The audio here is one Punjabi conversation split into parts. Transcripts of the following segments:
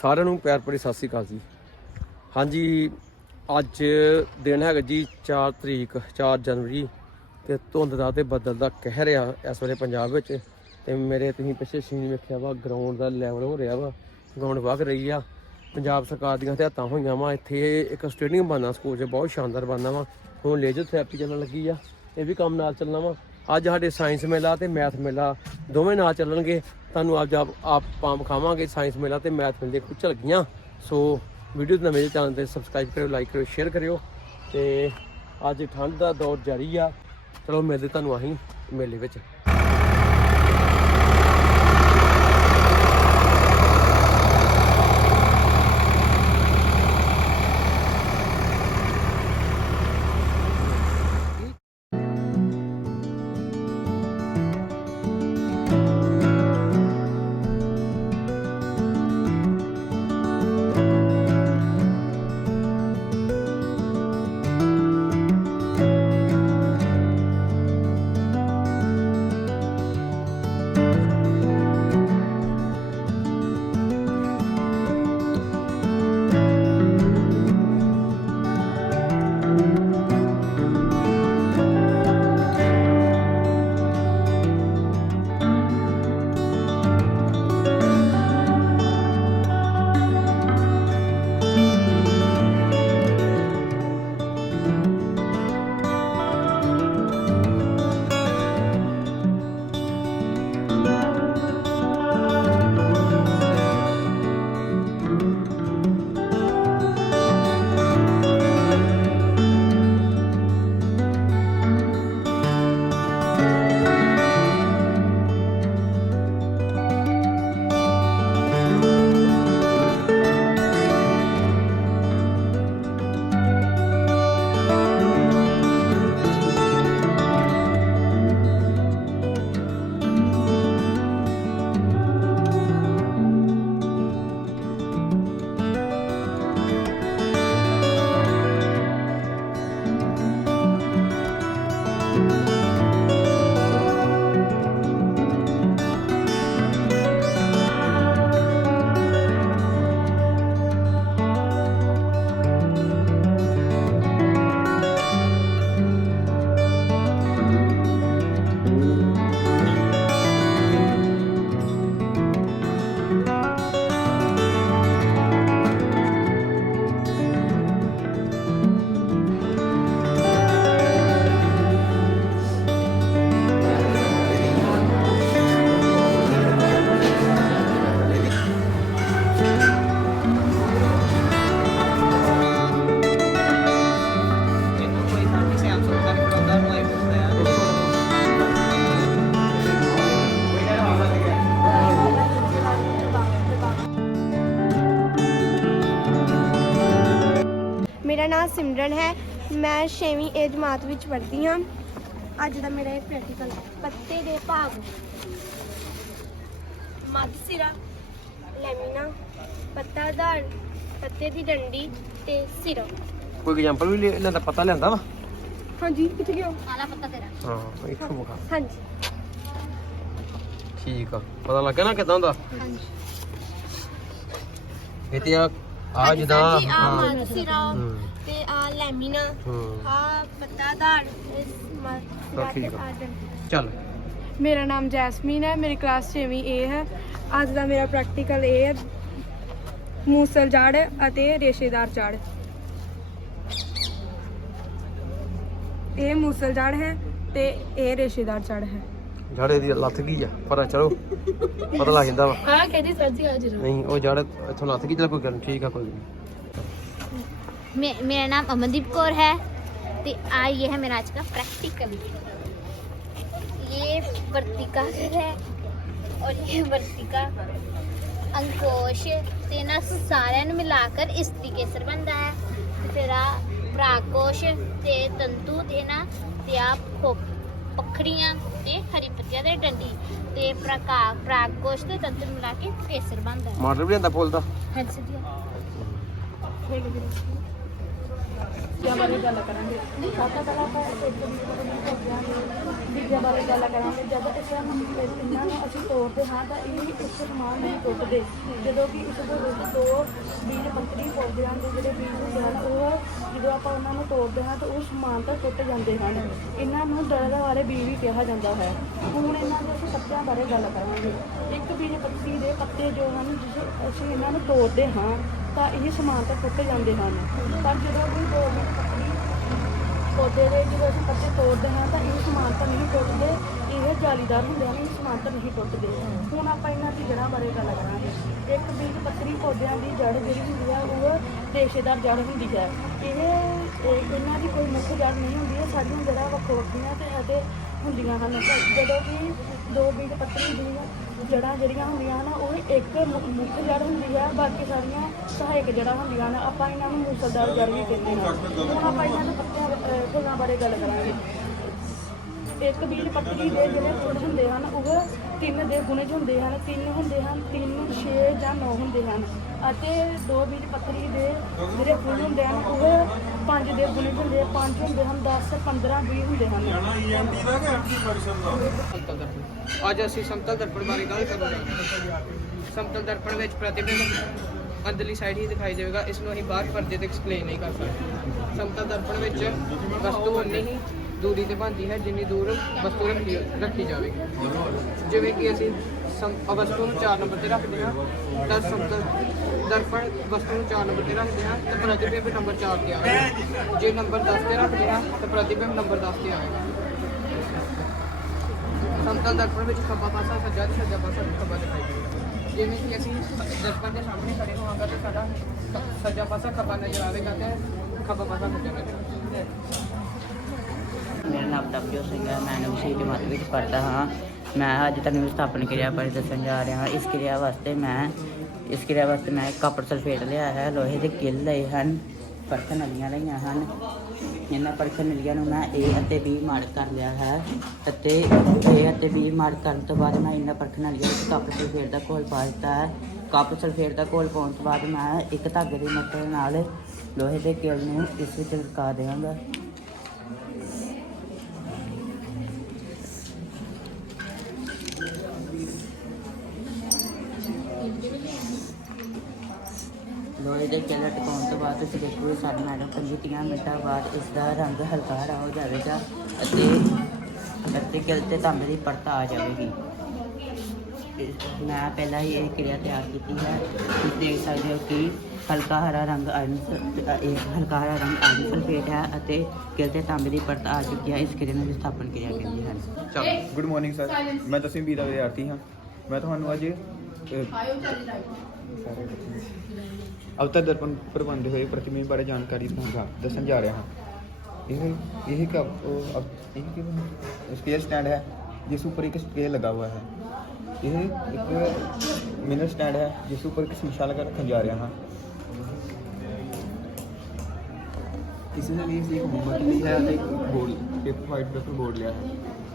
ਸਾਰਿਆਂ ਨੂੰ ਪਿਆਰ ਭਰੀ ਸਤਿ ਸ੍ਰੀ ਅਕਾਲ ਜੀ। ਹਾਂਜੀ, ਅੱਜ ਦਿਨ ਹੈਗਾ ਜੀ 4 ਤਰੀਕ 4 ਜਨਵਰੀ ਤੇ ਧੁੰਦ ਦਾ ਤੇ ਬੱਦਲ ਦਾ ਕਹਿਰ ਆ ਇਸ ਵੇਲੇ ਪੰਜਾਬ ਵਿੱਚ ਤੇ ਮੇਰੇ ਤੁਸੀਂ ਪਿੱਛੇ ਸੀਨ ਵੇਖਿਆ ਵਾ ਗਰਾਊਂਡ ਦਾ ਲੈਵਲ ਹੋ ਰਿਹਾ ਵਾ ਗਰਾਊਂਡ ਵਗ ਰਹੀ ਆ। ਪੰਜਾਬ ਸਰਕਾਰ ਦੀਆਂ ਹਦਾਇਤਾਂ ਹੋਈਆਂ ਵਾ, ਇੱਥੇ ਇੱਕ ਸਟੇਡੀਅਮ ਬਣਨਾ ਸਕੂਲ 'ਚ ਬਹੁਤ ਸ਼ਾਨਦਾਰ ਬਣਨਾ ਵਾ। ਹੁਣ ਲੇਜ਼ਰ ਥੈਰੇਪੀ ਚੱਲਣ ਲੱਗੀ ਆ, ਇਹ ਵੀ ਕੰਮ ਨਾਲ ਚੱਲਣਾ ਵਾ। ਅੱਜ ਸਾਡੇ ਸਾਇੰਸ ਮੇਲਾ ਤੇ ਮੈਥ ਮੇਲਾ ਦੋਵੇਂ ਨਾਲ ਚੱਲਣਗੇ। ਤੁਹਾਨੂੰ ਆਪ ਆਪ ਆਪ ਪਾਮ ਖਾਵਾਂਗੇ। ਸਾਇੰਸ ਮੇਲਾ ਤੇ ਮੈਥ ਮੇਲੇ ਕੁਝ ਲੱਗੀਆਂ ਸੋ ਵੀਡੀਓ ਨੂੰ ਮੇਰੇ ਚੈਨਲ ਤੇ ਸਬਸਕ੍ਰਾਈਬ ਕਰਿਓ ਲਾਈਕ ਕਰਿਓ ਸ਼ੇਅਰ ਕਰਿਓ। ਤੇ ਅੱਜ ਠੰਡ ਦਾ ਦੌਰ ਜਾਰੀ ਆ। ਚਲੋ ਮਿਲਦੇ ਤੁਹਾਨੂੰ ਅਸੀਂ ਮੇਲੇ ਵਿੱਚ। ਸਿਮਰਨ ਹੈ। ਮੈਂ 6ਵੀਂ ਏ ਜਮਾਤ ਵਿੱਚ ਪੜ੍ਹਦੀ ਹਾਂ। ਅੱਜ ਦਾ ਮੇਰਾ ਇਹ ਪ੍ਰੈਕਟੀਕਲ ਪੱਤੇ ਦੇ ਭਾਗ। ਮੱਧ ਸਿਰਾ ਲੈਮੀਨਾ ਪੱਤਾ ਦਾੜ ਪੱਤੇ ਦੀ ਡੰਡੀ ਤੇ ਸਿਰਾ। ਕੋਈ ਐਗਜ਼ਾਮਪਲ ਵੀ ਲੈ- ਲੈਂਦਾ ਪਤਾ ਲੈਂਦਾ ਵਾ? ਹਾਂਜੀ ਕਿੱਥੇ ਗਿਆ ਕਾਲਾ ਪੱਤਾ ਤੇਰਾ। ਹਾਂ ਇੱਥੋਂ ਵਿਖਾ। ਹਾਂਜੀ। ਠੀਕ ਆ। ਪਤਾ ਲੱਗਾ ਨਾ ਕਿਦਾਂ ਦਾ? ਹਾਂਜੀ। ਇਹ ਤੇ ਆ ਆ ਜਿੱਦਾਂ ਆ ਹਾਂ। ਮੱਧ ਸਿਰਾ ਹੂੰ, ਤੇ ਆ ਲੈਮੀਨਾ ਹੂੰ। ਆ ਪੱਤਾ ਮੱਧ ਤਾਂ ਠੀਕ ਆ। ਚੱਲ। ਮੇਰਾ ਨਾਮ ਜੈਸਮੀਨ ਹੈ ਮੇਰੀ ਕਲਾਸ 6ਵੀਂ ਏ ਹੈ। ਅੱਜ ਦਾ ਮੇਰਾ ਪ੍ਰੈਕਟੀਕਲ ਇਹ ਹੈ। ਮੂਸਲ ਜੜ ਅਤੇ ਰੇਸ਼ੇਦਾਰ ਜੜ ਇਹ ਮੂਸਲ ਜੜ ਹੈ ਤੇ ਇਹ ਰੇਸ਼ੇਦਾਰ ਜੜ ਹੈ। ਜੜੇ ਦੀ ਲੱਥ ਗਈ ਆ ਪਰ ਚਲੋ ਪਤਾ ਲੱਗ ਜਾਂਦਾ ਵਾ ਹਾਂ ਕਹਿੰਦੀ ਸਰਦੀ ਆ ਜਰੂਰ ਨਹੀਂ ਉਹ ਜੜ ਇੱਥੋਂ ਲੱਥ ਗਈ ਚਲ ਕੋਈ ਗੱਲ ਨੀ, ਠੀਕ ਆ ਕੋਈ ਨਹੀਂ मेरा नाम अमनदीप कौर है तो आ ये है मेरा आज का प्रैक्टिकल ये वर्तिका है और ये वर्तिका अंकोश ਤੇ ਨਾ ਸਾਰਿਆਂ ਨੂੰ ਮਿਲਾ ਕੇ ਇਸ ਤਰੀਕੇ ਸਰ ਬਣਦਾ ਹੈ ਤੇ ਫਿਰ ਆ ਪ੍ਰਾਕੋਸ਼ ਤੇ ਤੰਤੂ ਤੇ ਨਾ ਤੇ ਆ ਪਖੜੀਆਂ ਤੇ ਹਰੀ ਪੱਤੀਆਂ ਦੇ ਡੰਡੀ ਤੇ ਪ੍ਰਕਾ ਪ੍ਰਾਕੋਸ਼ ਤੇ ਤੰਤੂ ਨੂੰ ਮਿਲਾ ਕੇ ਕੇਸਰ ਬਣਦਾ ਹੈ। ਮਾਡਲ ਵੀ ਲੈਂਦਾ ਫੁੱਲ ਦਾ ਹਾਂਜੀ ਸਰ ਦੂਜਿਆਂ ਬਾਰੇ ਗੱਲ ਕਰਾਂਗੇ। ਸਭ ਤੋਂ ਪਹਿਲਾਂ ਆਪਾਂ ਇੱਕ ਦੂਜੇ ਨੂੰ ਬੀਜਾਂ ਬਾਰੇ ਗੱਲ ਕਰਾਂਗੇ। ਜਦ ਇਸ ਇਹਨਾਂ ਨੂੰ ਅਸੀਂ ਤੋੜਦੇ ਹਾਂ, ਤਾਂ ਇਹ ਇੱਕ ਸਮਾਨ ਨਹੀਂ ਟੁੱਟਦੇ। ਜਦੋਂ ਕਿ ਇਸ ਦੇ ਵਿੱਚ ਦੋ ਬੀਜ ਪੱਤਰੀ ਪੌਦਿਆਂ ਦੇ ਜਿਹੜੇ ਬੀਜ ਹੁੰਦੇ ਹਨ, ਉਹ ਜਦੋਂ ਆਪਾਂ ਉਹਨਾਂ ਨੂੰ ਤੋੜਦੇ ਹਾਂ, ਤਾਂ ਉਹ ਸਮਾਨ ਤਾਂ ਟੁੱਟ ਜਾਂਦੇ ਹਨ। ਇਹਨਾਂ ਨੂੰ ਦਰਦ ਵਾਲੇ ਬੀਜ ਵੀ ਕਿਹਾ ਜਾਂਦਾ ਹੈ। ਹੁਣ ਇਹਨਾਂ ਦੇ ਅਸੀਂ ਪੱਤਿਆਂ ਬਾਰੇ ਗੱਲ ਕਰਾਂਗੇ। ਇੱਕ ਬੀਜ ਪੱਤੀ ਦੇ ਪੱਤੇ ਜੋ ਹਨ, ਜਿਸ ਅਸੀਂ ਇਹਨਾਂ ਨੂੰ ਤੋੜਦੇ ਹਾਂ ਤਾਂ ਇਹ ਸਮਾਨ ਤਾਂ ਟੁੱਟ ਜਾਂਦੇ ਹਨ। ਪਰ ਜਦੋਂ ਵੀ ਦੋ ਬੀਜ ਪੌਦੇ ਦੇ ਜਦੋਂ ਅਸੀਂ ਪੱਤੇ ਤੋੜਦੇ ਹਾਂ ਤਾਂ ਇਹ ਸਮਾਨ ਤਾਂ ਨਹੀਂ ਟੁੱਟਦੇ ਇਹ ਜਾਲੀਦਾਰ ਹੁੰਦੇ ਹਨ, ਇਹ ਸਮਾਨ ਤਾਂ ਨਹੀਂ ਟੁੱਟਦੇ ਹੁਣ ਆਪਾਂ ਇਹਨਾਂ ਦੀ ਜੜ੍ਹਾਂ ਬਾਰੇ ਗੱਲ ਕਰਾਂਗੇ। ਇੱਕ ਬੀਜ ਪੱਤਰੀ ਪੌਦਿਆਂ ਦੀ ਜੜ ਜਿਹੜੀ ਹੁੰਦੀ ਹੈ ਉਹ ਰੇਸ਼ੇਦਾਰ ਜੜ ਹੁੰਦੀ ਹੈ। ਇਹ, ਇਹ- ਇਹਨਾਂ ਦੀ ਕੋਈ ਮੁੱਖ ਜੜ ਨਹੀਂ ਹੁੰਦੀ ਹੈ ਸਾਡੀਆਂ ਜੜ੍ਹਾਂ ਵੱਖੋ ਵੱਖਰੀਆਂ ਤੇ ਅਤੇ ਹੁੰਦੀਆਂ ਹਨ। ਜਦੋਂ ਕਿ ਦੋ ਬੀਜ ਪੱਤਰੀ ਦੀਆਂ ਜੜ੍ਹਾਂ ਜਿਹੜੀਆਂ ਹੁੰਦੀਆਂ ਹਨ, ਉਹ ਇੱਕ ਮੁ- ਮੁੱਖ ਜੜ ਹੁੰਦੀ ਹੈ, ਬਾਕੀ ਸਾਰੀਆਂ ਸਹਾਇਕ ਜੜ੍ਹਾਂ ਹੁੰਦੀਆਂ ਹਨ। ਆਪਾਂ ਇਹਨਾਂ ਨੂੰ ਮੂਸਲਦਾਰ ਜੜ ਵੀ ਕਹਿੰਦੇ ਹਾਂ। ਹੁਣ ਆਪਾਂ ਇਹਨਾਂ ਦੇ ਪੱਤਿਆਂ ਫੁੱਲਾਂ ਬਾਰੇ ਗੱਲ ਕਰਾਂਗੇ। ਇੱਕ ਬੀਜ ਪੱਤਰੀ ਦੇ ਜਿਹੜੇ ਫੁੱਲ ਹੁੰਦੇ ਹਨ, ਉਹ ਤਿੰਨ ਦੇ ਗੁਣਜ ਹੁੰਦੇ ਹਨ ਤਿੰਨ ਹੁੰਦੇ ਹਨ ਤਿੰਨ 6 ਜਾਂ 9 ਹੁੰਦੇ ਹਨ। ਅਤੇ ਦੋ ਬੀਜ ਪੱਤਰੀ ਦੇ ਜਿਹੜੇ ਫੁੱਲ ਹੁੰਦੇ ਹਨ ਉਹ ਪੰਜ ਦੇ ਗੁਣਜ ਹੁੰਦੇ ਪੰਜ ਹੁੰਦੇ ਹਨ 10 15 20 ਹੁੰਦੇ ਹਨ। ਸਮਤਲ ਦਰਪਣ। ਅੱਜ ਅਸੀਂ ਸਮਤਲ ਦਰਪਣ ਬਾਰੇ ਗੱਲ ਕਰਨ ਜਾ ਰਹੇ ਹਾਂ। ਸਮਤਲ ਦਰਪਣ ਵਿੱਚ ਪ੍ਰਤੀਬਿੰਬ ਅੰਦਰਲੀ ਸਾਈਡ ਹੀ ਦਿਖਾਈ ਦੇਵੇਗਾ। ਇਸ ਨੂੰ ਅਸੀਂ ਬਾਹਰ ਪਰਦੇ ਤੇ ਐਕਸਪਲੇਨ ਨਹੀਂ ਕਰ ਸਕਦੇ। ਸਮਤਲ ਦਰਪਣ ਵਿੱਚ ਵਸਤੂ ਉਨੀ ਹੀ ਦੂਰੀ ਤੇ ਬਣਦੀ ਹੈ, ਜਿੰਨੀ ਦੂਰ ਵਸਤੂ ਰੱਖੀ ਰੱਖੀ ਜਾਵੇਗੀ। ਜਿਵੇਂ ਕਿ ਅਸੀਂ ਸਮ ਵਸਤੂ ਨੂੰ 4 ਨੰਬਰ ਤੇ ਰੱਖਦੇ ਹਾਂ, ਤਾਂ ਸਮਤਲ ਦਰਪਣ ਵਸਤੂ ਨੂੰ 4 ਨੰਬਰ ਤੇ ਰੱਖਦੇ ਹਾਂ, ਤਾਂ ਪ੍ਰਤੀਬਿੰਬ ਨੰਬਰ 4 ਤੇ ਆਵੇਗਾ ਜੇ ਨੰਬਰ 10 ਤੇ ਰੱਖਦੇ ਹਾਂ, ਤਾਂ ਪ੍ਰਤੀਬਿੰਬ ਨੰਬਰ 10 ਤੇ ਆਵੇਗਾ ਸਮਤਲ ਦਰਪਣ ਵਿੱਚ ਖੱਬਾ ਪਾਸਾ ਸੱਜਾ ਤੇ ਸੱਜਾ ਪਾਸਾ ਖੱਬਾ ਦਿਖਾਈ ਦੇਵੇਗਾ ਜਿਵੇਂ ਕਿ ਅਸੀਂ ਦਰਪਣ ਦੇ ਸਾਹਮਣੇ ਖੜੇ ਹੋਵਾਂਗੇ, ਤਾਂ ਸਾਡਾ ਸੱਜਾ ਪਾਸਾ ਖੱਬਾ ਨਜ਼ਰ ਆਵੇਗਾ ਤੇ ਖੱਬਾ ਪਾਸਾ ਸੱਜਾ ਨਜ਼ਰ ਆਵੇਗਾ। ਮੇਰਾ ਨਾਮ ਪ੍ਰਭਜੋਤ ਸਿੰਘ ਹੈ, ਮੈਂ ਨਵੀਂ ਜਮਾਤ ਵਿੱਚ ਪੜ੍ਹਦਾ ਹਾਂ। ਮੈਂ ਅੱਜ ਤੁਹਾਨੂੰ ਸਥਾਪਨ ਕਿਰਿਆ ਬਾਰੇ ਦੱਸਣ ਜਾ ਰਿਹਾ ਹਾਂ। ਇਸ ਕਿਰਿਆ ਵਾਸਤੇ ਮੈਂ, ਇਸ ਕਿਰਿਆ ਵਾਸਤੇ ਮੈਂ ਕਾਪਰ ਸਲਫੇਟ ਲਿਆ ਹੈ, ਲੋਹੇ ਦੇ ਕਿੱਲ ਲਏ ਹਨ ਪਰਖਣ ਨਲੀਆਂ ਲਈਆਂ ਹਨ। ਇਹਨਾਂ ਪਰਖਣ ਨਲੀਆਂ ਨੂੰ ਮੈਂ A ਅਤੇ B ਮਾਰਕ ਕਰ ਲਿਆ ਹੈ ਅਤੇ A ਅਤੇ B ਮਾਰਕ ਕਰਨ ਤੋਂ ਬਾਅਦ ਮੈਂ ਇਹਨਾਂ ਪਰਖਣ ਨਲੀਆਂ ਵਿੱਚ ਕਾਪਰ ਸਲਫੇਟ ਦਾ ਘੋਲ ਪਾ ਦਿੱਤਾ ਹੈ। ਕਾਪਰ ਸਲਫੇਟ ਦਾ ਘੋਲ ਪਾਉਣ ਤੋਂ ਬਾਅਦ ਮੈਂ ਇੱਕ ਧਾਗੇ ਦੀ ਮਦਦ ਨਾਲ ਲੋਹੇ ਦੇ ਕਿੱਲ ਨੂੰ ਇਸ ਵਿੱਚ ਲਟਕਾ ਦੇਵਾਂਗਾ। ਲੋਹੇ ਦੇ ਕਿੱਲ ਟਿਕਾਉਣ ਤੋਂ ਬਾਅਦ ਤੁਸੀਂ ਦੇਖੋ ਸਾਡੇ ਨਾਲ 25 ਮਿੰਟਾਂ ਬਾਅਦ ਇਸ ਦਾ ਰੰਗ ਹਲਕਾ ਹਰਾ ਹੋ ਜਾਵੇਗਾ ਅਤੇ ਅਤੇ ਤੇ ਤਾਂਬੇ ਦੀ ਪਰਤ ਆ ਜਾਵੇਗੀ। ਮੈਂ ਪਹਿਲਾਂ ਹੀ ਇਹ ਕਿਰਿਆ ਤਿਆਰ ਕੀਤੀ ਹੈ। ਤੁਸੀਂ ਦੇਖ ਸਕਦੇ ਹੋ ਕਿ ਹਲਕਾ ਹਰਾ ਰੰਗ ਆਇਰਨ ਇਹ ਹਲਕਾ ਹਰਾ ਰੰਗ ਆਇਰਨ ਸਲਫੇਟ ਹੈ ਅਤੇ ਕਿਲ ਤੇ ਤਾਂਬੇ ਦੀ ਪਰਤ ਆ ਚੁੱਕੀ ਹੈ। ਇਸ ਕਿਰਿਆ ਨੂੰ ਸਥਾਪਨ ਕਿਰਿਆ ਕਹਿੰਦੇ ਹਨ। ਚਲੋ ਗੁੱਡ ਮਾਰਨਿੰਗ ਸਰ ਮੈਂ ਦਸਵੀਂ ਬੀ ਵਿਦਿਆਰਥੀ ਹਾਂ। ਮੈਂ ਤੁਹਾਨੂੰ ਅੱਜ ਅਵਤਰ ਦਰਪਣ ਪ੍ਰਬੰਧ ਹੋਏ ਪ੍ਰਤੀਬਿੰਬ ਬਾਰੇ ਜਾਣਕਾਰੀ ਦਊਂਗਾ ਦੱਸਣ ਜਾ ਰਿਹਾ ਹਾਂ ਇਹ ਇਹ ਕਬ ਉਹ ਅਵ- ਇਹ ਕੀ ਸਕੇਲ ਸਟੈਂਡ ਹੈ ਜਿਸ ਉੱਪਰ ਇੱਕ ਸਕੇਲ ਲਗਾ हुआ है ਇਹ ਇੱਕ ਮਿਨਰ ਸਟੈਂਡ ਹੈ ਜਿਸ ਉੱਪਰ ਇੱਕ ਸ਼ੀਸ਼ਾ ਲਗਾ ਰੱਖਣ ਜਾ ਰਿਹਾ ਹਾਂ ਇਸ ਦੇ ਲਈ ਅਸੀਂ ਇੱਕ ਮੋਮਬੱਤੀ ਲਈ ਹੈ ਅਤੇ ਇੱਕ board paper white paper board ਲਿਆ ਹੈ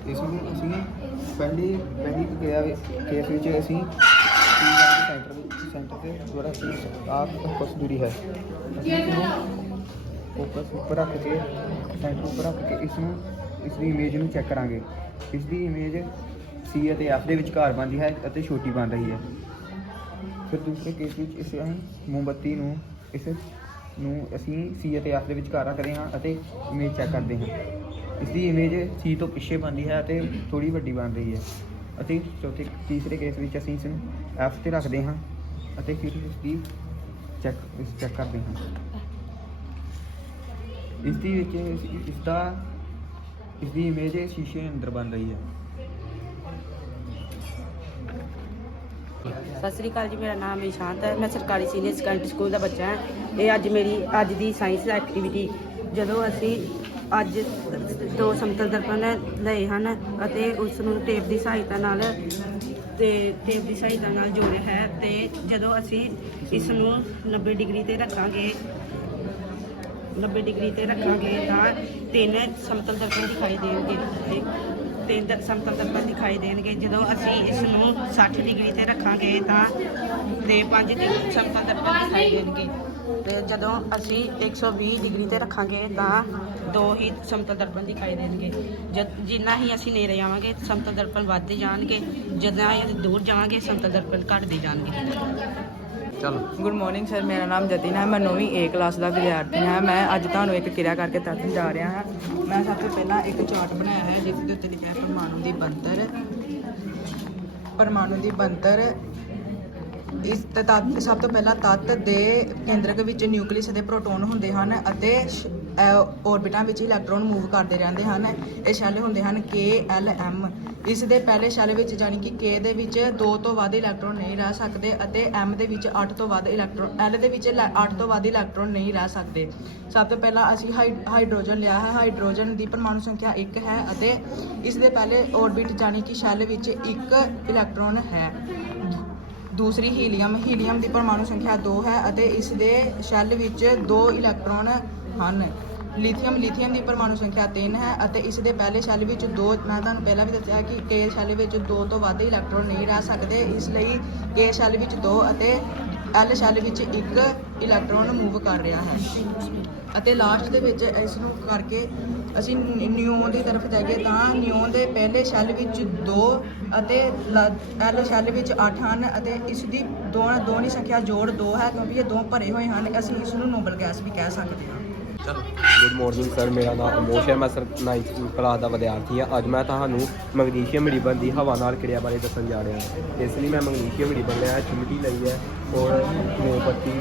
ਇਸ ਨੂੰ ਅਸੀਂ ਪਹਿਲੀ ਪਹਿਲੀ ਸੈਂਟਰ ਸੈਂਟਰ ਤੇ ਥੋੜਾ ਅਸੀਂ ਆਪ ਫੋਕਸ ਦੂਰੀ ਹੈ, ਅਸੀਂ ਇਸਨੂੰ ਫੋਕਸ ਉੱਪਰ ਰੱਖ ਕੇ, ਸੈਂਟਰ ਉੱਪਰ ਰੱਖ ਕੇ ਇਸ ਨੂੰ ਇਸ ਦੀ ਇਮੇਜ ਨੂੰ ਚੈੱਕ ਕਰਾਂਗੇ। ਇਸ ਦੀ ਇਮੇਜ ਸੀ ਅਤੇ ਐਫ ਦੇ ਵਿਚਕਾਰ ਬਣਦੀ ਹੈ ਅਤੇ ਛੋਟੀ ਬਣ ਰਹੀ ਹੈ। ਫਿਰ ਦੂਸਰੇ ਕੇਸ ਵਿੱਚ ਇਸ ਮੋਮਬੱਤੀ ਨੂੰ, ਇਸ ਨੂੰ ਅਸੀਂ ਸੀ ਅਤੇ ਐਫ ਦੇ ਵਿਚਕਾਰ ਰੱਖਦੇ ਹਾਂ ਅਤੇ ਇਮੇਜ ਚੈੱਕ ਕਰਦੇ ਹਾਂ। ਇਸ ਦੀ ਇਮੇਜ ਸੀ ਤੋਂ ਪਿੱਛੇ ਬਣਦੀ ਹੈ ਅਤੇ ਥੋੜੀ ਵੱਡੀ ਬਣ ਰਹੀ ਹੈ। ਅਤੇ ਚੌਥੇ, ਤੀਸਰੇ ਕੇਸ ਵਿੱਚ ਅਸੀਂ ਇਸ ਨੂੰ ਐਫ ਤੇ ਰੱਖਦੇ ਹਾਂ ਅਤੇ ਫਿਰ ਇਸ ਦੀ ਚੈੱਕ ਇਸ ਚੈੱਕ ਕਰਦੇ ਹਾਂ। ਇਸ ਦੀ ਵਿੱਚ, ਇਸ- ਇਸ ਦਾ, ਇਸ ਦੀ ਇਮੇਜ ਸ਼ੀਸ਼ੇ ਦੇ ਅੰਦਰ ਬਣ ਰਹੀ ਹੈ। ਸਤਿ ਸ੍ਰੀ ਅਕਾਲ ਜੀ, ਮੇਰਾ ਨਾਮ ਇਸ਼ਾਂਤ ਹੈ। ਮੈਂ ਸਰਕਾਰੀ ਸੀਨੀਅਰ ਸੈਕੰਡਰੀ ਸਕੂਲ ਦਾ ਬੱਚਾ ਹਾਂ। ਇਹ ਅੱਜ ਮੇਰੀ, ਅੱਜ ਦੀ ਸਾਇੰਸ ਐਕਟੀਵਿਟੀ ਜਦੋਂ ਅਸੀਂ ਅੱਜ ਦੋ ਸਮਤਲ ਦਰਪਣ ਲਏ ਹਨ ਅਤੇ ਉਸ ਨੂੰ ਟੇਪ ਦੀ ਸਹਾਇਤਾ ਨਾਲ ਤੇ ਟੇਪ ਦੀ ਸਹਾਇਤਾ ਨਾਲ ਜੋੜਿਆ ਹੈ ਤੇ ਜਦੋਂ ਅਸੀਂ ਇਸ ਨੂੰ 90 ਡਿਗਰੀ ਤੇ ਰੱਖਾਂਗੇ 90 ਡਿਗਰੀ ਤੇ ਰੱਖਾਂਗੇ ਤਾਂ ਤਿੰਨ ਸਮਤਲ ਦਰਪਣ ਦਿਖਾਈ ਦੇਣਗੇ ਤੇ ਤਿੰਨ ਦ- ਸਮਤਲ ਦਰਪਣ ਦਿਖਾਈ ਦੇਣਗੇ। ਜਦੋਂ ਅਸੀਂ ਇਸ ਨੂੰ 60 ਡਿਗਰੀ ਤੇ ਰੱਖਾਂਗੇ ਤਾਂ ਤੇ ਪੰਜ ਸਮਤਲ ਦਰਪਣ ਦਿਖਾਈ ਦੇਣਗੇ। ਤੇ ਜਦੋਂ ਅਸੀਂ 120 ਡਿਗਰੀ ਤੇ ਰੱਖਾਂਗੇ ਤਾਂ ਦੋ ਹੀ ਸਮਤਲ ਦਰਪਣ ਦਿਖਾਈ ਦੇਣਗੇ। ਜਦ ਜਿੰਨਾ ਹੀ ਅਸੀਂ ਨੇੜੇ ਆਵਾਂਗੇ ਸਮਤਲ ਦਰਪਣ ਵੱਧਦੇ ਜਾਣਗੇ। ਜਦੋਂ ਅਸੀਂ ਦੂਰ ਜਾਵਾਂਗੇ ਸਮਤਲ ਦਰਪਣ ਘਟਦੇ ਜਾਣਗੇ। ਚਲੋ। ਗੁੱਡ ਮਾਰਨਿੰਗ ਸਰ ਮੇਰਾ ਨਾਮ ਜਤਿਨ ਹੈ। ਮੈਂ 9ਵੀਂ ਏ ਕਲਾਸ ਦਾ ਵਿਦਿਆਰਥੀ ਹਾਂ। ਮੈਂ ਅੱਜ ਤੁਹਾਨੂੰ ਇੱਕ ਕਿਰਿਆ ਕਰਕੇ ਦੱਸਣ ਜਾ ਰਿਹਾ ਹਾਂ। ਮੈਂ ਸਭ ਤੋਂ ਪਹਿਲਾਂ ਇੱਕ ਚਾਰਟ ਬਣਾਇਆ ਹੈ ਜਿਸ ਦੇ ਉੱਤੇ ਲਿਖਿਆ ਹੈ ਪਰਮਾਣੂ ਦੀ ਬਣਤਰ। ਪਰਮਾਣੂ ਦੀ ਬਣਤਰ ਇਸ ਤ- ਤੱਤ ਸਭ ਤੋਂ ਪਹਿਲਾਂ ਤੱਤ ਦੇ ਕੇਂਦਰਕ ਵਿੱਚ ਨਿਊਕਲੀਅਸ ਦੇ ਪ੍ਰੋਟੋਨ ਹੁੰਦੇ ਹਨ ਅਤੇ ਸ਼- ਅਹ ਔਰਬਿਟਾਂ ਵਿੱਚ ਇਲੈਕਟ੍ਰੋਨ ਮੂਵ ਕਰਦੇ ਰਹਿੰਦੇ ਹਨ। ਇਹ ਸ਼ੈੱਲ ਹੁੰਦੇ ਹਨ K L M ਇਸ ਦੇ ਪਹਿਲੇ ਸ਼ੈੱਲ ਵਿੱਚ ਜਾਨੀ ਕਿ K ਦੇ ਵਿੱਚ 2 ਤੋਂ ਵੱਧ ਇਲੈਕਟ੍ਰੋਨ ਨਹੀਂ ਰਹਿ ਸਕਦੇ ਅਤੇ M ਦੇ ਵਿੱਚ 8 ਤੋਂ ਵੱਧ ਇਲੈਕਟ੍ਰੋਨ L ਦੇ ਵਿੱਚ 8 ਤੋਂ ਵੱਧ ਇਲੈਕਟ੍ਰੋਨ ਨਹੀਂ ਰਹਿ ਸਕਦੇ। ਸਭ ਤੋਂ ਪਹਿਲਾਂ ਅਸੀਂ ਹਾਈ- ਹਾਈਡਰੋਜਨ ਲਿਆ ਹੈ। ਹਾਈਡਰੋਜਨ ਦੀ ਪਰਮਾਣੂ ਸੰਖਿਆ 1 ਹੈ ਅਤੇ ਇਸ ਦੇ ਪਹਿਲੇ ਔਰਬਿਟ ਜਾਨੀ ਕਿ ਸ਼ੈੱਲ ਵਿੱਚ 1 ਇਲੈਕਟ੍ਰੋਨ ਹੈ। ਦੂਸਰੀ ਹੀਲੀਅਮ ਹੀਲੀਅਮ ਦੀ ਪਰਮਾਣੂ ਸੰਖਿਆ 2 ਹੈ ਅਤੇ ਇਸ ਦੇ ਸ਼ੈੱਲ ਵਿੱਚ 2 ਇਲੈਕਟ੍ਰੋਨ ਹਨ। ਲਿਥੀਅਮ ਲਿਥੀਅਮ ਦੀ ਪਰਮਾਣੂ ਸੰਖਿਆ 3 ਹੈ ਅਤੇ ਇਸ ਦੇ ਪਹਿਲੇ ਸ਼ੈੱਲ ਵਿੱਚ ਦੋ, ਮੈਂ ਤੁਹਾਨੂੰ ਪਹਿਲਾਂ ਵੀ ਦੱਸਿਆ ਕਿ ਕੇ ਸ਼ੈੱਲ ਵਿੱਚ ਦੋ ਤੋਂ ਵੱਧ ਇਲੈਕਟ੍ਰੋਨ ਨਹੀਂ ਰਹਿ ਸਕਦੇ। ਇਸ ਲਈ ਕੇ ਸ਼ੈੱਲ ਵਿੱਚ ਦੋ ਅਤੇ ਐਲ ਸ਼ੈੱਲ ਵਿੱਚ ਇੱਕ ਇਲੈਕਟ੍ਰੋਨ ਮੂਵ ਕਰ ਰਿਹਾ ਹੈ। ਅਤੇ ਲਾਸਟ ਦੇ ਵਿੱਚ ਇਸ ਨੂੰ ਕਰਕੇ ਅਸੀਂ ਨਿਊਨ ਦੀ ਤਰਫ ਜਾਈਏ ਤਾਂ ਨਿਊਨ ਦੇ ਪਹਿਲੇ ਸ਼ੈੱਲ ਵਿੱਚ 2 ਅਤੇ ਐਲ ਸ਼ੈੱਲ ਵਿੱਚ 8 ਹਨ ਅਤੇ ਇਸ ਦੀ ਦੋ ਦੋਨੀ ਸੰਖਿਆ ਜੋੜ 2 ਹੈ ਕਿਉਂਕਿ ਇਹ ਦੋ ਭਰੇ ਹੋਏ ਹਨ। ਅਸੀਂ ਇਸ ਨੂੰ ਨੋਬਲ ਗੈਸ ਵੀ ਕਹਿ ਸਕਦੇ ਹਾਂ। ਗੁੱਡ ਮਾਰਨਿੰਗ ਸਰ ਮੇਰਾ ਨਾਮ ਅਮੋਸ਼ ਹੈ। ਮੈਂ ਸਰ 9th ਕਲਾਸ ਦਾ ਵਿਦਿਆਰਥੀ ਹਾਂ। ਅੱਜ ਮੈਂ ਤੁਹਾਨੂੰ ਮੈਗਨੀਸ਼ੀਅਮ ਰਿਬਨ ਦੀ ਹਵਾ ਨਾਲ ਕਿਰਿਆ ਬਾਰੇ ਦੱਸਣ ਜਾ ਰਿਹਾ ਹਾਂ। ਇਸ ਲਈ ਮੈਂ ਮੈਗਨੀਸ਼ੀਅਮ ਰਿਬਨ ਲਿਆ ਹੈ। ਚਿਮਟੀ ਲਈ ਹੈ। ਔਰ ਮੋਮਬੱਤੀ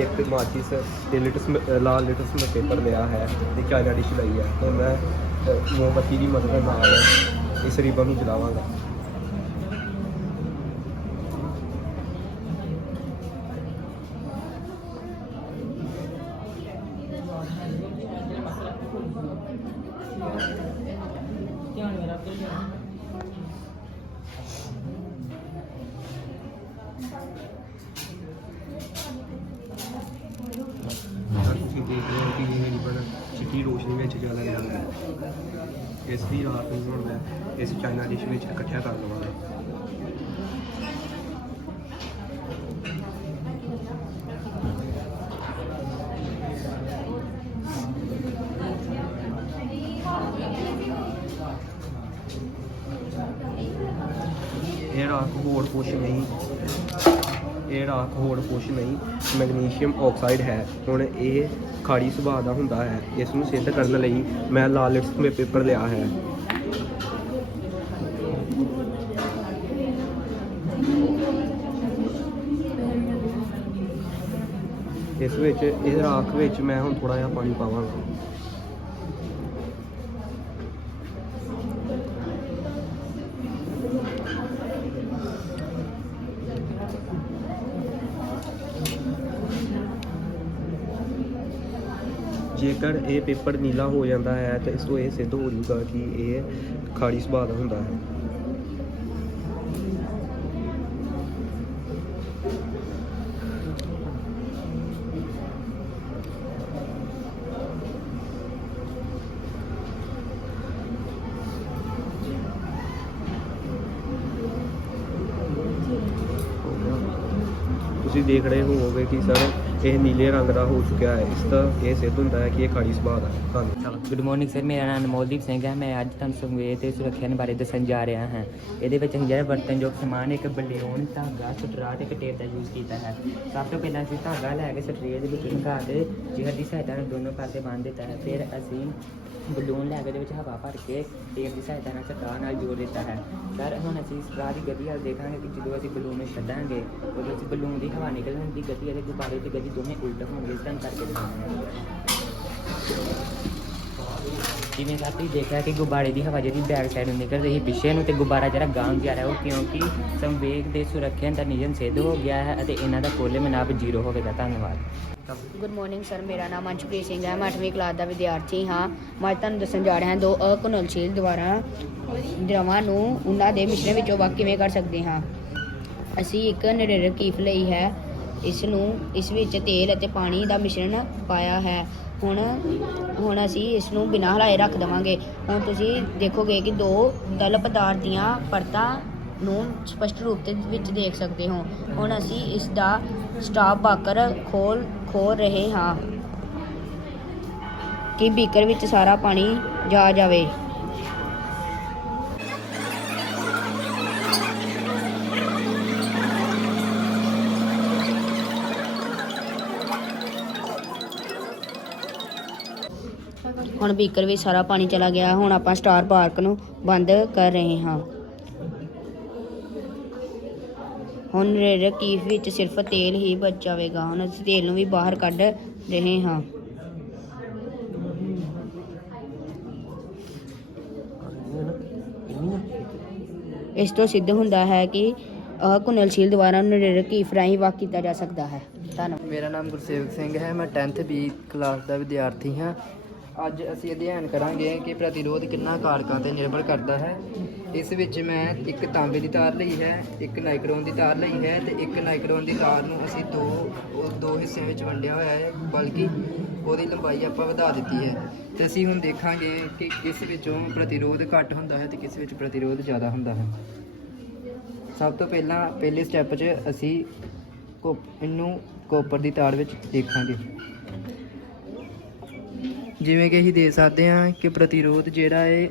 ਇੱਕ ਮਾਚਿਸ ਤੇ ਲਿਟਸ ਲਾਲ ਲਿਟਸ ਪੇਪਰ ਲਿਆ ਹੈ। ਤੇ ਚਾਈਨਾ ਡਿਸ਼ ਲਈ ਹੈ। ਤੇ ਮੈਂ ਮੋਮਬੱਤੀ ਦੀ ਮਦਦ ਨਾਲ ਇਸ ਰਿਬਨ ਨੂੰ ਜਲਾਵਾਂਗਾ ਤੁਸੀਂ ਦੇਖ ਰਹੇ ਹੋ ਕਿ ਇਹ ਰਿਬਨ ਚਿੱਟੀ ਰੋਸ਼ਨੀ ਵਿੱਚ ਜਲ ਰਿਹਾ ਹੈ। ਇਸ ਦੀ ਰਾਤ ਨੂੰ ਹੁਣ ਮੈਂ ਇਸ ਚਾਈਨਾ ਡਿਸ਼ ਵਿੱਚ ਇਕੱਠਿਆ ਕਰ ਲਵਾਂਗਾ। ਇਹ ਰਾਖ ਹੋਰ ਕੁਛ ਨਹੀਂ। ਇਹ ਹੋਰ ਕੁਛ ਨਹੀਂ। ਮੈਗਨੀਸ਼ੀਅਮ ਆਕਸਾਈਡ ਹੈ। ਹੁਣ ਇਹ ਖਾੜੀ ਸੁਭਾਅ ਦਾ ਹੁੰਦਾ ਹੈ। ਇਸ ਨੂੰ ਸਿੱਧ ਕਰਨ ਲਈ ਮੈਂ ਲਾਲ ਲਿਟਸ ਮੇ ਪੇਪਰ ਲਿਆ ਹੈ। ਇਸ ਵਿੱਚ ਇਹ ਰਾਖ ਵਿੱਚ ਮੈਂ ਹੁਣ ਥੋੜਾ ਜਿਹਾ ਪਾਣੀ ਪਾਵਾਂਗਾ। ਜੇਕਰ ਇਹ ਪੇਪਰ ਨੀਲਾ ਹੋ ਜਾਂਦਾ ਹੈ, ਤਾਂ ਇਸ ਤੋਂ ਇਹ ਸਿੱਧ ਹੋ ਜਾਊਗਾ ਕਿ ਇਹ ਖਾੜੀ ਸੁਭਾਅ ਦਾ ਹੁੰਦਾ ਹੈ। ਤੁਸੀਂ ਦੇਖ ਰਹੇ ਹੋਵੋਗੇ ਕਿ ਸਰ ਇਹ ਨੀਲੇ ਰੰਗ ਦਾ ਹੋ ਚੁੱਕਿਆ ਹੈ। ਇਸ ਦਾ ਇਹ ਸਿੱਧ ਹੁੰਦਾ ਹੈ ਕਿ ਇਹ ਖਾੜੀ ਸੁਭਾਅ ਦਾ ਹੈ। ਧੰਨਵਾਦ। ਗੁੱਡ ਮਾਰਨਿੰਗ ਸਰ ਮੇਰਾ ਨਾਮ ਅਨਮੋਲਦੀਪ ਸਿੰਘ ਹੈ। ਮੈਂ ਅੱਜ ਤੁਹਾਨੂੰ ਸੰਵੇਦ ਤੇ ਸੁਰੱਖਿਆ ਦੇ ਬਾਰੇ ਦੱਸਣ ਜਾ ਰਿਹਾ ਹਾਂ। ਇਹਦੇ ਵਿੱਚ ਅਸੀਂ ਜਿਹੜਾ ਵਰਤਨਯੋਗ ਸਮਾਨ, ਇੱਕ ਬਲਿਓਨ ਧਾਗਾ ਸਟਰਾ ਤੇ ਇੱਕ ਟੇਪ ਦਾ ਯੂਜ਼ ਕੀਤਾ ਹੈ। ਸਭ ਤੋਂ ਪਹਿਲਾਂ ਅਸੀਂ ਧਾਗਾ ਲੈ ਕੇ ਸਟਰੇ ਦੇ ਵਿੱਚ ਲਗਾ ਕੇ ਜਿਹਰ ਸਹਾਇਤਾ ਨਾਲ ਦੋਨੋਂ ਪਾਸੇ ਬੰਨ੍ਹ ਦਿੱਤਾ ਹੈ। ਫਿਰ ਅਸੀਂ ਬਲੂਨ ਲੈ ਕੇ ਉਹਦੇ ਵਿੱਚ ਹਵਾ ਭਰ ਕੇ ਟੇਪ ਦੀ ਸਹਾਇਤਾ ਨਾਲ ਸਟਰਾ ਨਾਲ ਜੋੜ ਦਿੱਤਾ ਹੈ। ਸਰ ਹੁਣ ਅਸੀਂ ਸਟਰਾ ਦੀ ਗਤੀ ਵੱਲ ਦੇਖਾਂਗੇ ਕਿ ਜਦੋਂ ਅਸੀਂ ਬਲੂਨ ਨੂੰ ਛੱਡਾਂਗੇ ਉਹਦੇ ਵਿੱਚ ਬਲੂਨ ਦੀ ਹਵਾ ਨਿਕਲਣ ਦੀ ਗਤੀ ਅਤੇ ਗੁਬਾਰੇ ਦੀ ਗਤੀ ਦੋਵੇਂ ਉਲਟ ਹੋਣਗੇ ਇਸ ਤਰ੍ਹਾਂ ਕਰਕੇ ਦਿਖਾਉਂਦੇ ਜਿਵੇਂ ਕਿ ਤੁਸੀਂ ਦੇਖਿਆ ਕਿ ਗੁਬਾਰੇ ਦੀ ਹਵਾ ਜਿਹੜੀ ਬੈਕ ਸਾਈਡ ਨੂੰ ਨਿਕਲ ਰਹੀ, ਪਿੱਛੇ ਨੂੰ ਤੇ ਗੁਬਾਰਾ ਜਿਹੜਾ ਗਾਂ ਨੂੰ ਜਾ ਰਿਹਾ ਉਹ ਕਿਉਂਕਿ ਸੰਵੇਗ ਦੇ ਸੁਰੱਖਿਆ ਦਾ ਨਿਯਮ ਸਿੱਧ ਹੋ ਗਿਆ ਹੈ ਅਤੇ ਇਹਨਾਂ ਦਾ ਕੁੱਲ ਮਿਲਾਪ ਜ਼ੀਰੋ ਹੋਵੇਗਾ। ਧੰਨਵਾਦ। ਗੁੱਡ ਮਾਰਨਿੰਗ ਸਰ ਮੇਰਾ ਨਾਮ ਅੰਸ਼ਪ੍ਰੀਤ ਸਿੰਘ ਹੈ। ਮੈਂ 8ਵੀਂ ਕਲਾਸ ਦਾ ਵਿਦਿਆਰਥੀ ਹਾਂ। ਮੈਂ ਤੁਹਾਨੂੰ ਦੱਸਣ ਜਾ ਰਿਹਾ ਹਾਂ, ਦੋ ਅਕਨੋਲਸ਼ੀਲ ਦੁਆਰਾ ਦਰਵਾਂ ਨੂੰ ਉਹਨਾਂ ਦੇ ਮਿਸ਼ਰਣ ਵਿੱਚੋਂ ਵੱਖ ਕਿਵੇਂ ਕਰ ਸਕਦੇ ਹਾਂ। ਅਸੀਂ ਇੱਕ ਨਿਰਰ ਕੀਫ ਲਈ ਹੈ। ਇਸ ਨੂੰ, ਇਸ ਵਿੱਚ ਤੇਲ ਅਤੇ ਪਾਣੀ ਦਾ ਮਿਸ਼ਰਣ ਪਾਇਆ ਹੈ। ਹੁਣ ਹੁਣ ਅਸੀਂ ਇਸ ਨੂੰ ਬਿਨਾਂ ਹਿਲਾਏ ਰੱਖ ਦੇਵਾਂਗੇ। ਹੁਣ ਤੁਸੀਂ ਦੇਖੋਗੇ ਕਿ ਦੋ ਦਲ ਪਦਾਰਥ ਦੀਆਂ ਪਰਤਾਂ ਨੂੰ ਸਪਸ਼ਟ ਰੂਪ ਦੇ ਵਿੱਚ ਦੇਖ ਸਕਦੇ ਹੋ। ਹੁਣ ਅਸੀਂ ਇਸ ਦਾ ਸਟਾਪ ਬਾਕਰ ਖੋਲ ਖੋਲ ਰਹੇ ਹਾਂ ਕਿ ਬੀਕਰ ਵਿੱਚ ਸਾਰਾ ਪਾਣੀ ਜਾ ਜਾਵੇ। ਹੁਣ ਬੀਕਰ ਵਿੱਚ ਸਾਰਾ ਪਾਣੀ ਚਲਾ ਗਿਆ। ਹੁਣ ਆਪਾਂ ਸਟਾਰ ਪਾਰਕ ਨੂੰ ਬੰਦ ਕਰ ਰਹੇ ਹਾਂ। ਹੁਣ ਰਕੀਫ ਵਿੱਚ ਸਿਰਫ ਤੇਲ ਹੀ ਬਚ ਜਾਵੇਗਾ। ਹੁਣ ਅਸੀਂ ਤੇਲ ਨੂੰ ਵੀ ਬਾਹਰ ਕੱਢ ਰਹੇ ਹਾਂ। ਇਸ ਤੋਂ ਸਿੱਧ ਹੁੰਦਾ ਹੈ ਕਿ ਅਹ ਘੁਨਲਸ਼ੀਲ ਦੁਆਰਾ ਰਕੀਫ ਰਾਹੀਂ ਵਾਕ ਕੀਤਾ ਜਾ ਸਕਦਾ ਹੈ। ਧੰਨਵਾਦ। ਮੇਰਾ ਨਾਮ ਗੁਰਸੇਵਕ ਸਿੰਘ ਹੈ। ਮੈਂ 10th ਬੀ ਕਲਾਸ ਦਾ ਵਿਦਿਆਰਥੀ ਹਾਂ। ਅੱਜ ਅਸੀਂ ਅਧਿਐਨ ਕਰਾਂਗੇ ਕਿ ਪ੍ਰਤੀਰੋਧ ਕਿੰਨਾ ਕਾਰਕਾਂ ਤੇ ਨਿਰਭਰ ਕਰਦਾ ਹੈ। ਇਸ ਵਿੱਚ ਮੈਂ ਇੱਕ ਤਾਂਬੇ ਦੀ ਤਾਰ ਲਈ ਹੈ, ਇੱਕ ਨਾਈਕਰੋਨ ਦੀ ਤਾਰ ਲਈ ਹੈ ਤੇ ਇੱਕ ਨਾਈਕਰੋਨ ਦੀ ਤਾਰ ਨੂੰ ਅਸੀਂ ਦੋ, ਉਹ ਦੋ ਹਿੱਸਿਆਂ ਵਿੱਚ ਵੰਡਿਆ ਹੋਇਆ ਹੈ, ਬਲਕਿ ਉਹਦੀ ਲੰਬਾਈ ਆਪਾਂ ਵਧਾ ਦਿੱਤੀ ਹੈ। ਤੇ ਅਸੀਂ ਹੁਣ ਦੇਖਾਂਗੇ ਕਿ ਕਿਸ ਵਿੱਚੋਂ ਪ੍ਰਤੀਰੋਧ ਘੱਟ ਹੁੰਦਾ ਹੈ ਤੇ ਕਿਸ ਵਿੱਚ ਪ੍ਰਤੀਰੋਧ ਜ਼ਿਆਦਾ ਹੁੰਦਾ ਹੈ। ਸਭ ਤੋਂ ਪਹਿਲਾਂ, ਪਹਿਲੇ ਸਟੈਪ 'ਚ ਅਸੀਂ ਕੋ ਇਹਨੂੰ ਕੋਪਰ ਦੀ ਤਾਰ ਵਿੱਚ ਦੇਖਾਂਗੇ। ਜਿਵੇਂ ਕਿ ਅਸੀਂ ਦੇਖ ਸਕਦੇ ਹਾਂ ਕਿ ਪ੍ਰਤੀਰੋਧ ਜਿਹੜਾ ਹੈ,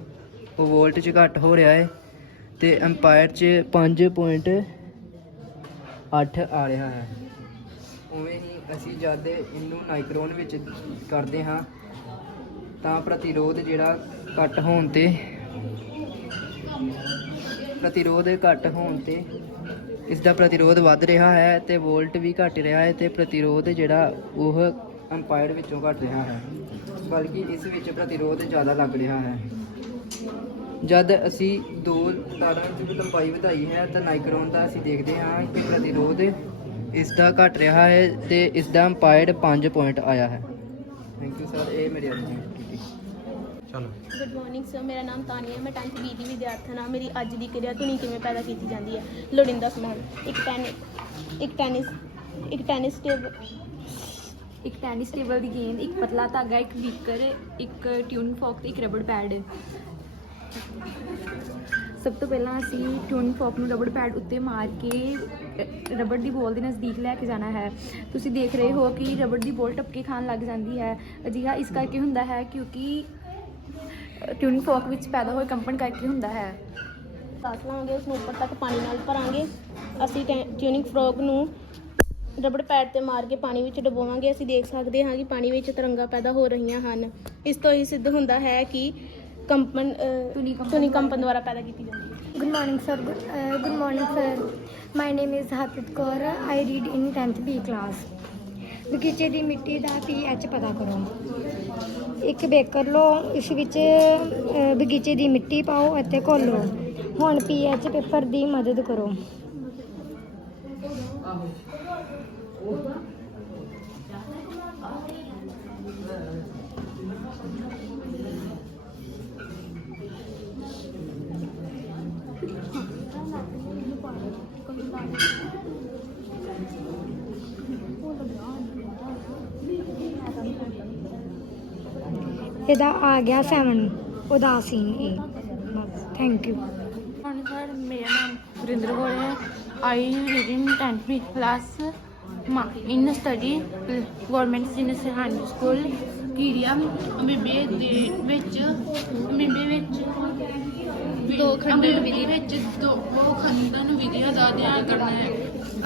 ਉਹ ਵੋਲਟ 'ਚ ਘੱਟ ਹੋ ਰਿਹਾ ਹੈ ਤੇ ਅੰਪਾਇਰ 'ਚ 5.8 ਆ ਰਿਹਾ ਹੈ। ਉਵੇਂ ਹੀ ਅਸੀਂ ਜਦ ਇਹਨੂੰ ਨਾਈਕਰੋਨ ਵਿੱਚ ਕਰਦੇ ਹਾਂ, ਤਾਂ ਪ੍ਰਤੀਰੋਧ ਜਿਹੜਾ ਘੱਟ ਹੋਣ ਤੇ ਪ੍ਰਤੀਰੋਧ ਘੱਟ ਹੋਣ ਤੇ ਇਸ ਦਾ ਪ੍ਰਤੀਰੋਧ ਵੱਧ ਰਿਹਾ ਹੈ ਤੇ ਵੋਲਟ ਵੀ ਘਟ ਰਿਹਾ ਹੈ ਤੇ ਪ੍ਰਤੀਰੋਧ ਜਿਹੜਾ ਉਹ ਅੰਪਾਇਰ ਵਿੱਚੋਂ ਘਟ ਰਿਹਾ ਹੈ। ਬਲਕਿ ਇਸ ਵਿੱਚ ਪ੍ਰਤੀਰੋਧ ਜ਼ਿਆਦਾ ਲੱਗ ਰਿਹਾ ਹੈ? ਜਦ ਅਸੀਂ ਦੋ ਤਾਰਾਂ ਦੀ ਲੰਬਾਈ ਵਧਾਈ ਹੈ ਤਾਂ ਨਾਈਕਰੋਨ ਦਾ ਅਸੀਂ ਦੇਖਦੇ ਹਾਂ ਕਿ ਪ੍ਰਤੀਰੋਧ ਇਸ ਦਾ ਘਟ ਰਿਹਾ ਹੈ ਤੇ ਇਸ ਦਾ ਐਂਪਾਇਰ 5 ਪੁਆਇੰਟ ਆਇਆ ਹੈ। ਥੈਂਕ ਯੂ ਸਰ ਇਹ ਮੇਰੀ ਅਰਜ਼ੀ ਚਲੋ। ਗੁੱਡ ਮਾਰਨਿੰਗ ਸਰ ਮੇਰਾ ਨਾਮ ਤਾਨੀਆ ਮੈਂ 10th ਬੀ ਦੀ ਵਿਦਿਆਰਥਣ ਹਾਂ। ਮੇਰੀ ਅੱਜ ਦੀ ਕਿਰਿਆ ਧੁਨੀ ਕਿਵੇਂ ਪੈਦਾ ਕੀਤੀ ਜਾਂਦੀ ਹੈ? ਲੋੜੀਂਦਾ ਸਮਾਨ। ਇੱਕ ਪੈਨ ਇੱਕ ਟੈਨਿਸ ਇੱਕ ਟੈਨਿਸ ਟੇਬਲ ਇੱਕ ਟੈਨਿਸ ਟੇਬਲ ਦੀ ਗੇਂਦ, ਇੱਕ ਪਤਲਾ ਧਾਗਾ, ਇੱਕ ਵੀਕਰ ਇੱਕ ਟਿਊਨ ਫੋਕ ਤੇ ਇੱਕ ਰਬੜ ਪੈਡ। ਸਭ ਤੋਂ ਪਹਿਲਾਂ ਅਸੀਂ ਟਿਊਨ ਫੋਕ ਨੂੰ ਰਬੜ ਪੈਡ ਉੱਤੇ ਮਾਰ ਕੇ ਰਬੜ ਦੀ ਬੋਲ ਦੇ ਨਜ਼ਦੀਕ ਲੈ ਕੇ ਜਾਣਾ ਹੈ। ਤੁਸੀਂ ਦੇਖ ਰਹੇ ਹੋ ਕਿ ਰਬੜ ਦੀ ਬੋਲ ਟਪਕੇ ਖਾਣ ਲੱਗ ਜਾਂਦੀ ਹੈ। ਅਜਿਹਾ ਇਸ ਕਰਕੇ ਹੁੰਦਾ ਹੈ ਕਿਉਂਕਿ ਟਿਊਨ ਫੋਕ ਵਿੱਚ ਪੈਦਾ ਹੋਏ ਕੰਪਨ ਕਰਕੇ ਹੁੰਦਾ ਹੈ। ਸਾਸ ਲਾਵਾਂਗੇ ਉਸ ਨੂੰ ਉੱਪਰ ਤੱਕ ਪਾਣੀ ਨਾਲ ਭਰਾਂਗੇ। ਅਸੀਂ ਟਿਊਨਿੰਗ ਫਰੋਗ ਨੂੰ ਰਬੜ ਪੈਡ ਤੇ ਮਾਰ ਕੇ ਪਾਣੀ ਵਿੱਚ ਡੁਬੋਵਾਂਗੇ ਅਸੀਂ ਦੇਖ ਸਕਦੇ ਹਾਂ ਕਿ ਪਾਣੀ ਵਿੱਚ ਤਰੰਗਾਂ ਪੈਦਾ ਹੋ ਰਹੀਆਂ ਹਨ ਇਸ ਤੋਂ ਹੀ ਸਿੱਧ ਹੁੰਦਾ ਹੈ ਕਿ ਕੰਪਨ ਧੁਨੀ ਕੰਪਨ ਦੁਆਰਾ ਪੈਦਾ ਕੀਤੀ ਜਾਂਦੀ ਹੈ Good morning, sir. Good, uh, good morning, sir. My name is Harpreet Kaur. I read 10th B class. ਬਗੀਚੇ ਦੀ ਮਿੱਟੀ ਦਾ pH ਪਤਾ ਕਰੋ ਇੱਕ ਬੇਕਰ ਲਓ ਇਸ ਵਿੱਚ ਬਗੀਚੇ ਦੀ ਮਿੱਟੀ ਪਾਓ ਅਤੇ ਘੋਲੋ ਹੁਣ pH ਪੇਪਰ ਦੀ ਮਦਦ ਕਰੋ ਇਹਦਾ ਆ ਗਿਆ 7 ਏ ਥੈਂਕ ਯੂ ਸਰ ਮੇਰਾ ਨਾਮ ਵਰਿੰਦਰ ਕੌਰ ਹੈ। I reading 10th class in study government senior secondary school ਕੀਰੀਆ ਅਮੀਬੇ ਦੇ ਵਿੱਚ ਅਮੀਬੇ ਵਿੱਚ ਦੋ ਖੰਡਨ ਵਿਧੀ। ਵਿੱਚ ਦੋ ਖੰਡਨ ਵਿਧੀਆਂ ਦਾ ਅਧਿਐਨ ਕਰਨਾ ਹੈ।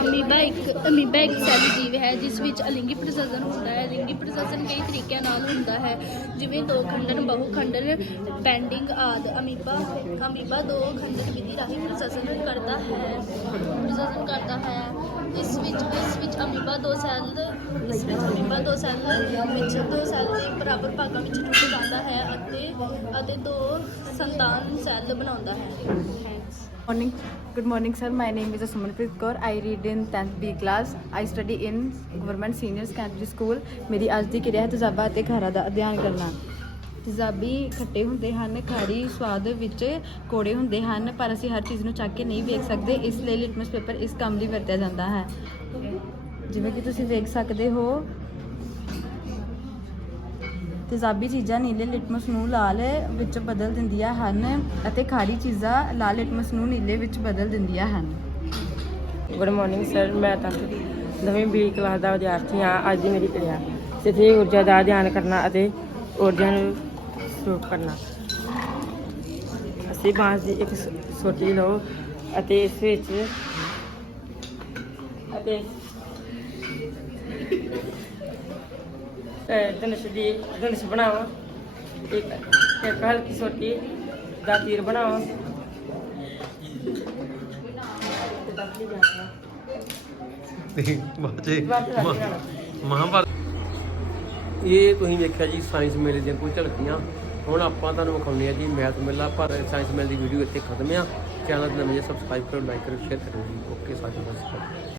ਅਮੀਬਾ ਇੱਕ ਅਮੀਬਾ ਇੱਕ ਸੈੱਲ ਜੀਵ ਹੈ ਜਿਸ ਵਿੱਚ ਅਲਿੰਗੀ ਪ੍ਰਜਨਨ ਹੁੰਦਾ ਹੈ। ਲਿੰਗੀ ਪ੍ਰਜਨਨ ਕਈ ਤਰੀਕਿਆਂ ਨਾਲ ਹੁੰਦਾ ਹੈ ਜਿਵੇਂ ਦੋ ਖੰਡਨ ਬਹੁ ਖੰਡਨ ਪੈਂਡਿੰਗ ਆਦ। ਅਮੀਬਾ ਅਮੀਬਾ ਦੋ ਖੰਡਨ ਵਿਧੀ ਰਾਹੀਂ ਪ੍ਰਜਨਨ ਕਰਦਾ ਹੈ ਪ੍ਰਜਨਨ ਕਰਦਾ ਹੈ। ਇਸ ਵਿੱਚ ਇਸ ਵਿੱਚ ਅਮੀਬਾ ਦੋ ਸੈੱਲ ਇਸ ਵਿੱਚ ਅਮੀਬਾ ਦੋ ਸੈੱਲ ਵਿੱਚ ਦੋ ਸੈੱਲ ਦੇ ਬਰਾਬਰ ਭਾਗਾਂ ਵਿੱਚ ਟੁੱਟ ਜਾਂਦਾ ਹੈ ਅਤੇ ਅਤੇ ਦੋ ਸੰਤਾਨ ਸੈੱਲ ਬਣਾਉਂਦਾ ਹੈ thanks morning good morning sir my name is Sumanpreet Kaur I read in 10th B class I study in government senior secondary school ਮੇਰੀ ਅੱਜ ਦੀ ਕਿਰਿਆ ਹੈ ਤੇਜ਼ਾਬਾਂ ਅਤੇ ਖਾਰਾ ਦਾ ਅਧਿਐਨ ਕਰਨਾ ਤੇਜ਼ਾਬੀ ਖੱਟੇ ਹੁੰਦੇ ਹਨ, ਖਾਰੀ ਸਵਾਦ ਵਿੱਚ ਕੋੜੇ ਹੁੰਦੇ ਹਨ, ਪਰ ਅਸੀਂ ਹਰ ਚੀਜ਼ ਨੂੰ ਚੱਕ ਕੇ ਨਹੀਂ ਵੇਖ ਸਕਦੇ, ਇਸ ਲਈ ਲਿਟਮਸ ਪੇਪਰ ਇਸ ਕੰਮ ਲਈ ਵਰਤਿਆ ਜਾਂਦਾ ਹੈ। ਜਿਵੇਂ ਕਿ ਤੁਸੀਂ ਵੇਖ ਸਕਦੇ ਹੋ ਤੇਜ਼ਾਬੀ ਚੀਜ਼ਾਂ ਨੀਲੇ ਲਿਟਮਸ ਨੂੰ ਲਾਲ ਵਿੱਚ ਬਦਲ ਦਿੰਦੀਆਂ ਹਨ ਅਤੇ ਖਾਰੀ ਚੀਜ਼ਾਂ ਲਾਲ ਲਿਟਮਸ ਨੂੰ ਨੀਲੇ ਵਿੱਚ ਬਦਲ ਦਿੰਦੀਆਂ ਹਨ। ਗੁੱਡ ਮਾਰਨਿੰਗ ਸਰ ਮੈਂ ਤਾਂ ਨਵੀਂ ਬੀ ਕਲਾਸ ਦਾ ਵਿਦਿਆਰਥੀ ਹਾਂ। ਅੱਜ ਦੀ ਮੇਰੀ ਕਿਰਿਆ ਸਥਿਤੀ ਊਰਜਾ ਦਾ ਧਿਆਨ ਕਰਨਾ ਅਤੇ ਊਰਜਾ ਨੂੰ ਸਰੂਪ ਕਰਨਾ। ਅਸੀਂ ਬਾਂਸ ਦੀ ਇੱਕ ਸੋਟੀ ਲਓ ਅਤੇ ਇਸ ਵਿੱਚ ਅਤੇ ਧਨੁਸ਼ ਦੀ ਧਨੁਸ਼ ਬਣਾਓ। ਇੱਕ ਇੱਕ ਹਲਕੀ ਸੋਟੀ ਦਾ ਤੀਰ ਬਣਾਓ। ਮਹਾਭਾਰਤ। ਇਹ ਤੁਸੀਂ ਵੇਖਿਆ ਜੀ ਸਾਇੰਸ ਮੇਲੇ ਦੀਆਂ ਕੁਝ ਝਲਕੀਆਂ। ਹੁਣ ਆਪਾਂ ਤੁਹਾਨੂੰ ਵਿਖਾਉਂਦੇ ਆ ਜੀ ਮੈਥ ਮੇਲਾ ਪਰ ਸਾਇੰਸ ਮੇਲੇ ਦੀ ਵੀਡੀਓ ਇੱਥੇ ਖਤਮ ਆ। ਚੈਨਲ ਨੂੰ ਨਵੇਂ ਸਬਸਕ੍ਰਾਈਬ ਕਰੋ ਲਾਈਕ ਕਰੋ ਸ਼ੇਅਰ ਕਰੋ ਜੀ। ਓਕੇ ਸਾਥੀਓ ਨਮਸਕਾਰ